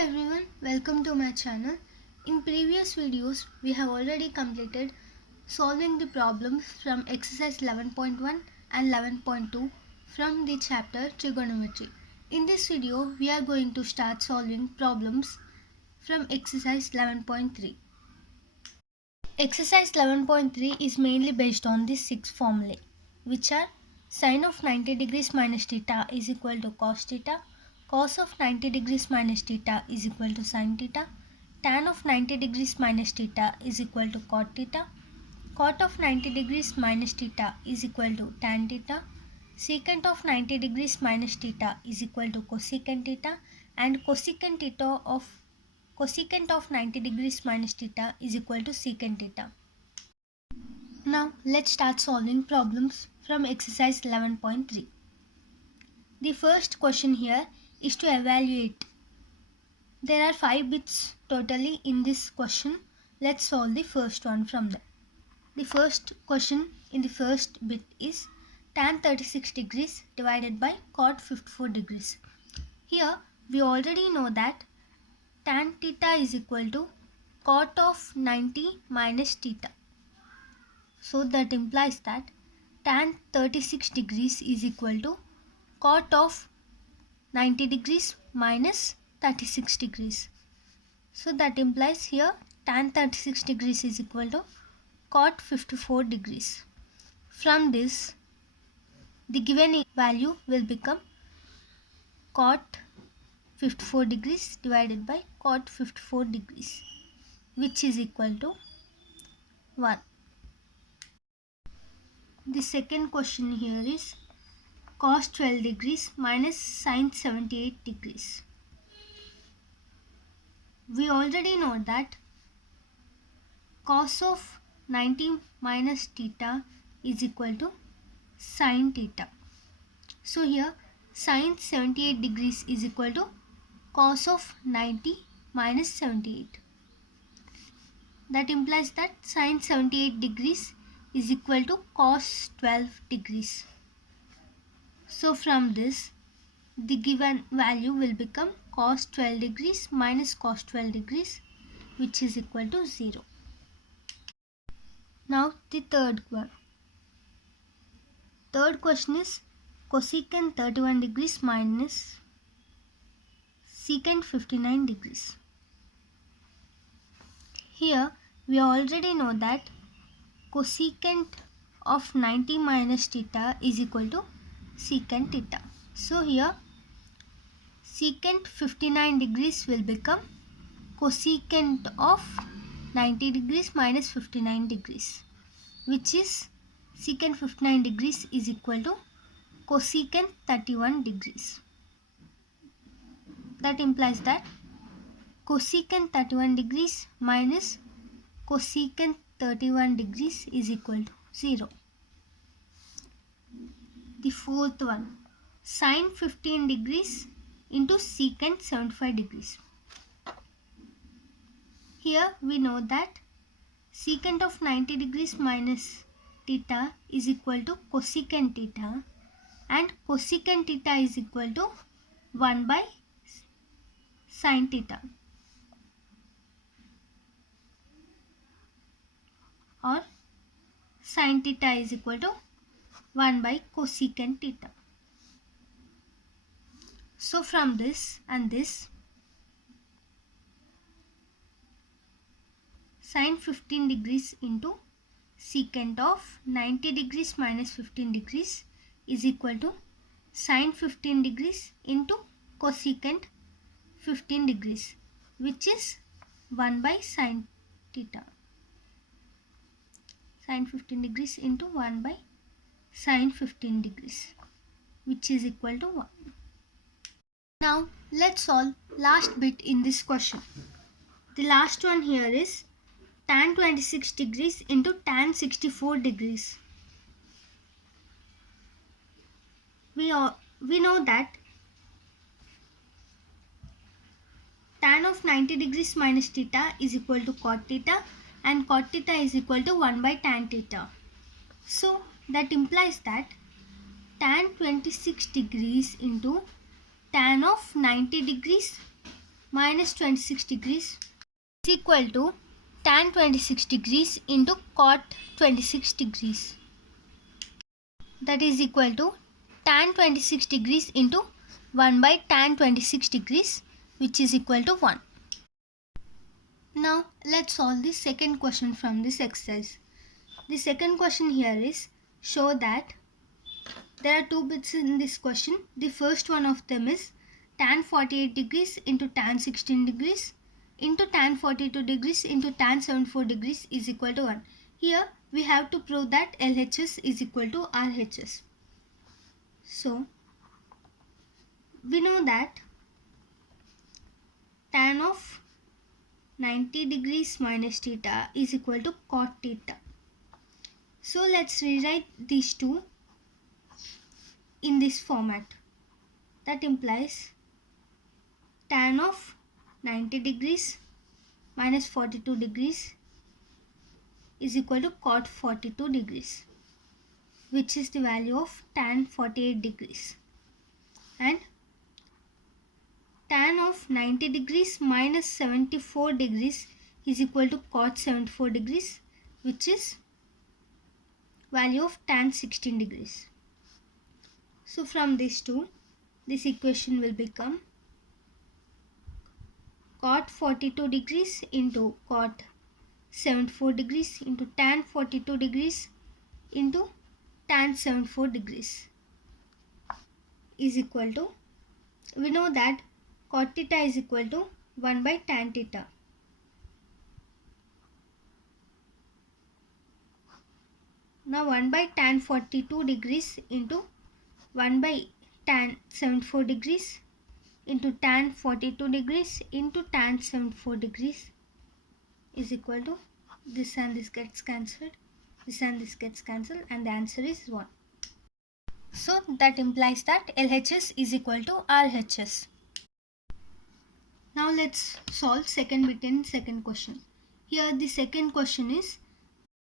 everyone, welcome to my channel. In previous videos, we have already completed solving the problems from exercise 11.1 and 11.2 from the chapter Trigonometry. In this video, we are going to start solving problems from exercise 11.3. Exercise 11.3 is mainly based on the 6 formulae, which are sine of 90 degrees minus theta is equal to cos theta, cos of 90 degrees minus theta is equal to sin theta, tan of 90 degrees minus theta is equal to cot theta, cot of 90 degrees minus theta is equal to tan theta, secant of 90 degrees minus theta is equal to cosecant theta, and cosecant of 90 degrees minus theta is equal to secant theta. Now let's start solving problems from exercise 11.3. The first question here is to evaluate. There are 5 bits totally in this question. Let's solve the first one from them. The first question in the first bit is tan 36 degrees divided by cot 54 degrees. Here we already know that tan theta is equal to cot of 90 minus theta. So that implies that tan 36 degrees is equal to cot of 90 degrees minus 36 degrees. So that implies here tan 36 degrees is equal to cot 54 degrees. From this, the given value will become cot 54 degrees divided by cot 54 degrees, which is equal to 1. The second question here is cos 12 degrees minus sin 78 degrees. We already know that cos of 90 minus theta is equal to sin theta. So here sin 78 degrees is equal to cos of 90 minus 78. That implies that sin 78 degrees is equal to cos 12 degrees. So from this, the given value will become cos 12 degrees minus cos 12 degrees, which is equal to 0. Now the third one. Third question is cosecant 31 degrees minus secant 59 degrees. Here we already know that cosecant of 90 minus theta is equal to secant theta. So here secant 59 degrees will become cosecant of 90 degrees minus 59 degrees, which is secant 59 degrees is equal to cosecant 31 degrees. That implies that cosecant 31 degrees minus cosecant 31 degrees is equal to 0. The fourth one, sin 15 degrees into secant 75 degrees. Here we know that secant of 90 degrees minus theta is equal to cosecant theta, and cosecant theta is equal to 1 by sin theta, or sin theta is equal to 1 by cosecant theta. So from this and this, sin 15 degrees into secant of 90 degrees minus 15 degrees is equal to sin 15 degrees into cosecant 15 degrees, which is 1 by sin theta. Sin 15 degrees into 1 by sin 15 degrees, which is equal to 1. Now let's solve last bit in this question. The last one here is tan 26 degrees into tan 64 degrees. We know that tan of 90 degrees minus theta is equal to cot theta, and cot theta is equal to 1 by tan theta. So that implies that tan 26 degrees into tan of 90 degrees minus 26 degrees is equal to tan 26 degrees into cot 26 degrees. That is equal to tan 26 degrees into 1 by tan 26 degrees, which is equal to 1. Now let's solve the second question from this exercise. The second question here is, show that there are two bits in this question. The first one of them is tan 48 degrees into tan 16 degrees into tan 42 degrees into tan 74 degrees is equal to 1. Here we have to prove that LHS is equal to RHS. So we know that tan of 90 degrees minus theta is equal to cot theta. So let's rewrite these two in this format. That implies tan of 90 degrees minus 42 degrees is equal to cot 42 degrees, which is the value of tan 48 degrees. And tan of 90 degrees minus 74 degrees is equal to cot 74 degrees, which is value of tan 16 degrees. So from these two, this equation will become cot 42 degrees into cot 74 degrees into tan 42 degrees into tan 74 degrees is equal to, we know that cot theta is equal to 1 by tan theta. Now 1 by tan 42 degrees into 1 by tan 74 degrees into tan 42 degrees into tan 74 degrees is equal to, this and this gets cancelled, this and this gets cancelled, and the answer is 1. So that implies that LHS is equal to RHS. Now let's solve second bit in second question. Here the second question is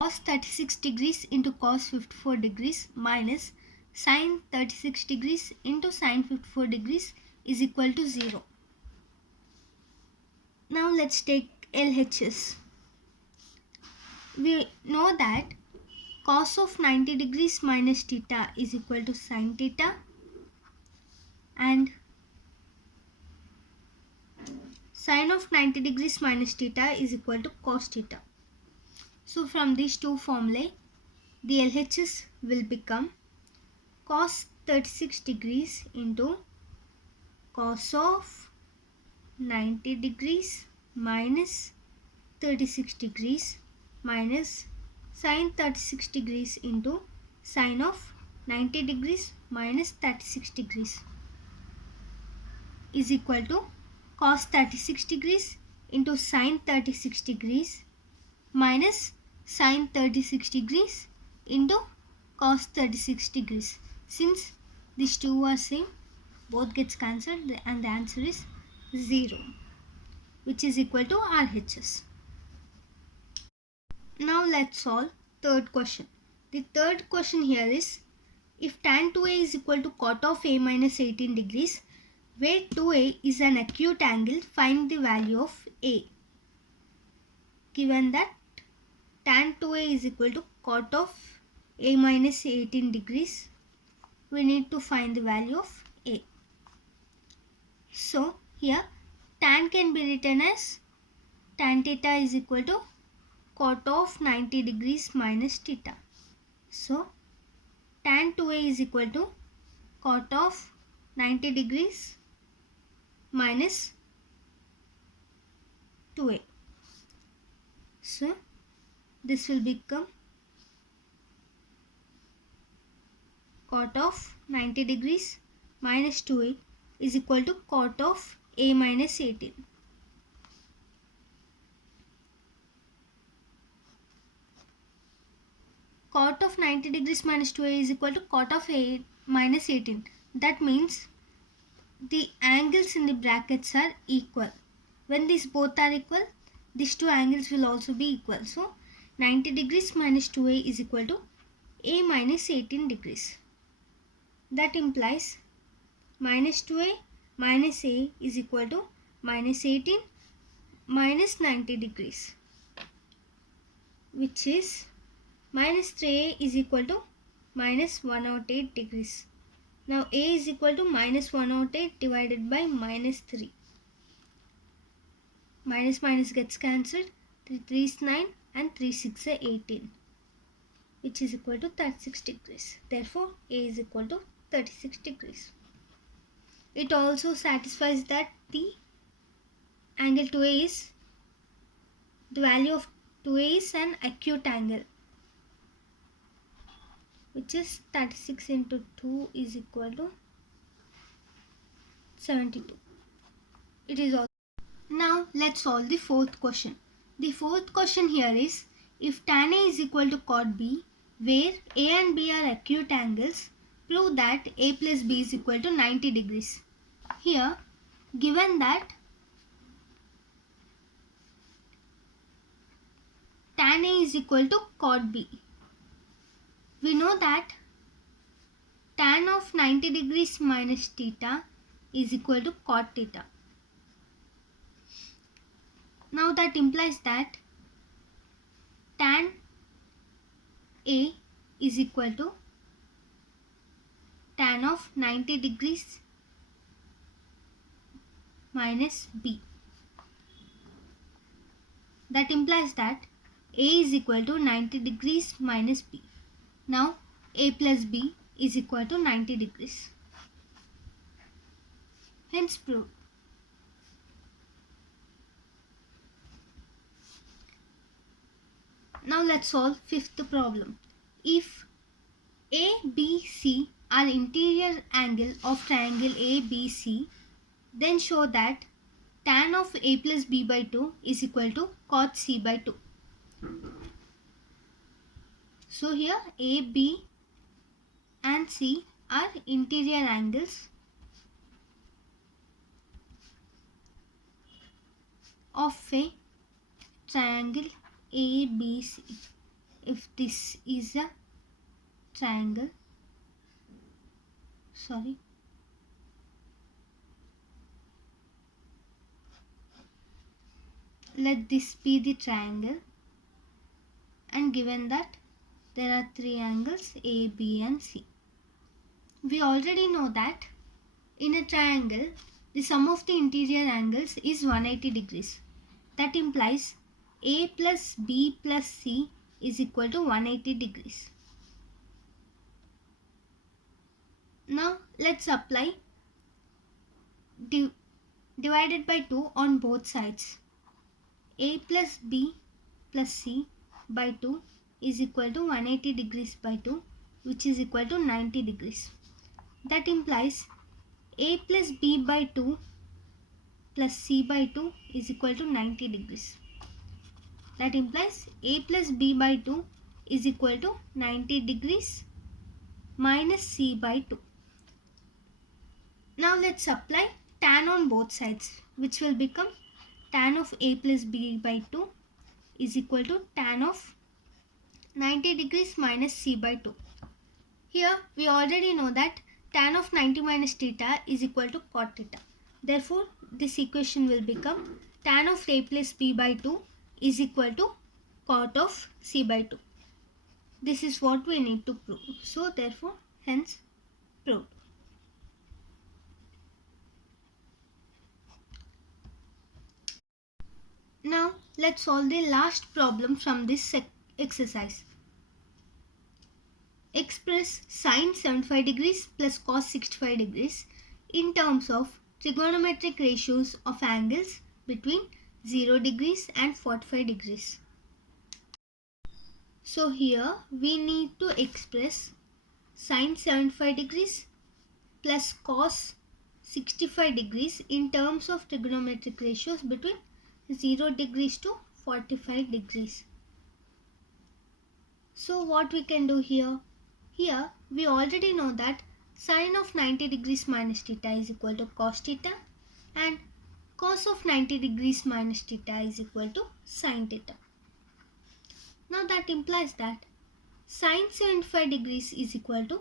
cos 36 degrees into cos 54 degrees minus sin 36 degrees into sin 54 degrees is equal to 0. Now let's take LHS. We know that cos of 90 degrees minus theta is equal to sin theta, and sin of 90 degrees minus theta is equal to cos theta. So from these two formulae, the LHS will become cos 36 degrees into cos of 90 degrees minus 36 degrees minus sin 36 degrees into sin of 90 degrees minus 36 degrees is equal to cos 36 degrees into sin 36 degrees minus sin 36 degrees into cos 36 degrees. Since these two are same, both gets cancelled and the answer is 0, which is equal to RHS. Now let's solve third question. The third question here is, if tan 2a is equal to cot of a minus 18 degrees, where 2a is an acute angle, find the value of a. Given that tan 2a is equal to cot of a minus 18 degrees, we need to find the value of a. So here tan can be written as tan theta is equal to cot of 90 degrees minus theta. So tan 2a is equal to cot of 90 degrees minus 2a. So this will become cot of 90 degrees minus 2a is equal to cot of a minus 18. Cot of 90 degrees minus 2a is equal to cot of a minus 18. That means the angles in the brackets are equal. When these both are equal, these two angles will also be equal. So 90 degrees minus 2a is equal to a minus 18 degrees. That implies minus 2a minus a is equal to minus 18 minus 90 degrees, which is minus 3a is equal to minus 108 degrees. Now a is equal to minus 108 divided by minus 3. Minus minus gets cancelled. 3 3 is 9 and 3 6 is 18, which is equal to 36 degrees. Therefore, a is equal to 36 degrees. It also satisfies that the angle 2a is, the value of 2a is an acute angle, which is 36 into 2 is equal to 72. It is also. Now let's solve the fourth question. The fourth question here is, if tan A is equal to cot B, where A and B are acute angles, prove that A plus B is equal to 90 degrees. Here, given that tan A is equal to cot B, we know that tan of 90 degrees minus theta is equal to cot theta. Now that implies that tan A is equal to tan of 90 degrees minus B. That implies that A is equal to 90 degrees minus B. Now A plus B is equal to 90 degrees. Hence proved. Now let's solve fifth problem. If A, B, C are interior angle of triangle ABC, then show that tan of A plus B by 2 is equal to cot C by 2. So here A, B and C are interior angles of a triangle ABC. If this is a triangle, let this be the triangle, and given that there are three angles A, B and C. We already know that in a triangle the sum of the interior angles is 180 degrees. That implies A plus B plus C is equal to 180 degrees. Now let's apply divided by 2 on both sides. A plus B plus C by 2 is equal to 180 degrees by 2, which is equal to 90 degrees. That implies A plus B by 2 plus C by 2 is equal to 90 degrees. That implies A plus B by 2 is equal to 90 degrees minus C by 2. Now let's apply tan on both sides, which will become tan of A plus B by 2 is equal to tan of 90 degrees minus C by 2. Here we already know that tan of 90 minus theta is equal to cot theta. Therefore, this equation will become tan of A plus B by 2 is equal to cot of C by 2. This is what we need to prove. So therefore, hence proved. Now let's solve the last problem from this exercise. Express sine 75 degrees plus cos 65 degrees in terms of trigonometric ratios of angles between 0 degrees and 45 degrees. So here we need to express sine 75 degrees plus cos 65 degrees in terms of trigonometric ratios between 0 degrees to 45 degrees. So what we can do here? Here we already know that sine of 90 degrees minus theta is equal to cos theta, and cos of 90 degrees minus theta is equal to sin theta. Now that implies that sine 75 degrees is equal to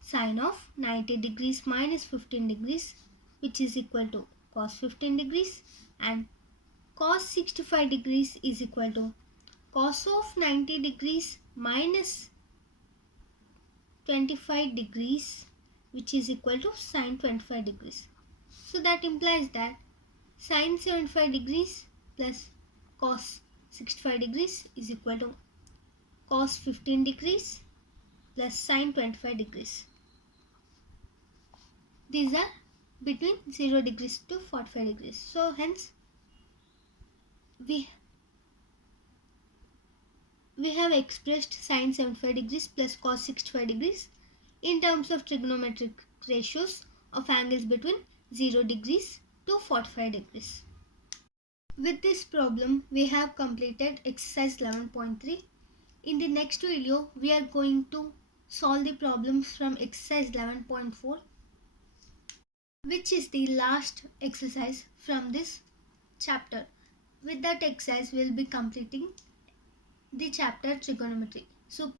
sine of 90 degrees minus 15 degrees, which is equal to cos 15 degrees, and cos 65 degrees is equal to cos of 90 degrees minus 25 degrees, which is equal to sin 25 degrees. So that implies that sin 75 degrees plus cos 65 degrees is equal to cos 15 degrees plus sin 25 degrees. These are between 0 degrees to 45 degrees. So hence we have expressed sin 75 degrees plus cos 65 degrees in terms of trigonometric ratios of angles between 0 degrees to 45 degrees. With this problem, we have completed exercise 11.3. In the next video, we are going to solve the problems from exercise 11.4, which is the last exercise from this chapter. With that exercise, we will be completing the chapter trigonometry. So